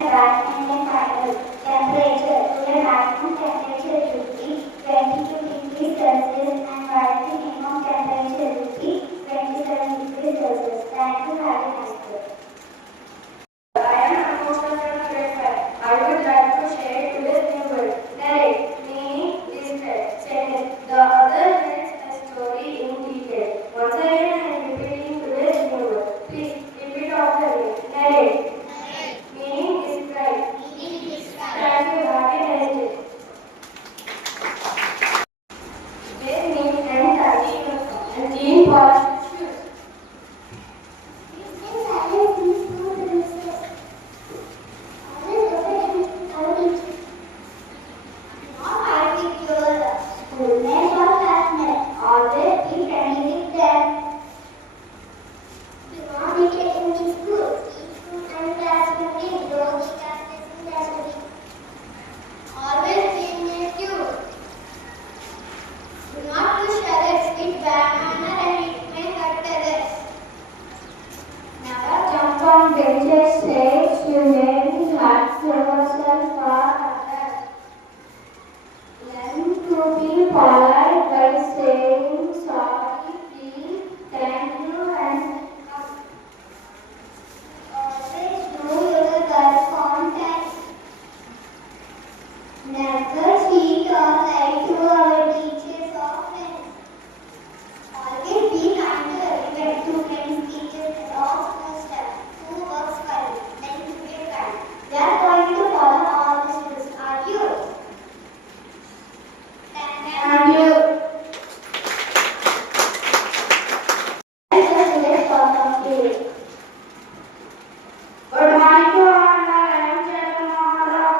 Indian final temperature. Today maximum temperature will be 22 degrees Celsius and rising minimum temperature will be 27 degrees Celsius. Thank you. Have a nice day. I am Anushka from grade 5. I would like to share today's new word. Narrate, meaning describe, sentence. The other reads a story in detail. Once again, I am repeating today's new word. Please repeat after me. Narrate, meaning describe. Thank you. Have a nice day. Wear neat and tidy uniform and clean polished shoes. Benches safe children hurt yourself for others. Learn to be polite by saying sorry, please, thank you, and always know your contacts. Never cheat or lie to our teachers or friends. Always be kind to everyone, to friends, teachers, and all school staff. Who works for you, then to be kind. They are going to follow all these rules. Are you? Thank you. This is today's talk day. Good morning to all. I am Chairman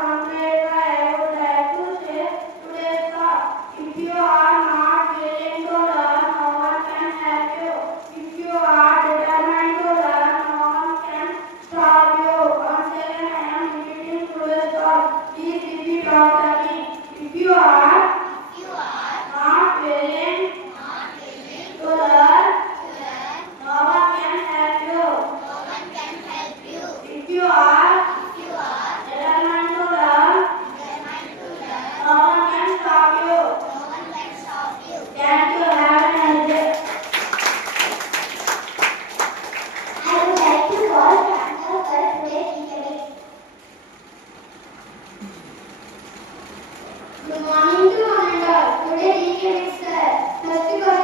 from grade 5. I would like to share today's thought. If you are not willing to learn, no one can help you. If you are determined to learn, no one can stop you. Once again, I am repeating today's thought. Please repeat after me. If you are not willing to learn, no one can help you. If you are determined to learn, no one can stop you. Thank you. Have a nice day. I would like to call Pranka for today's interview. Good morning to all and all. Today GVS Grade. First question.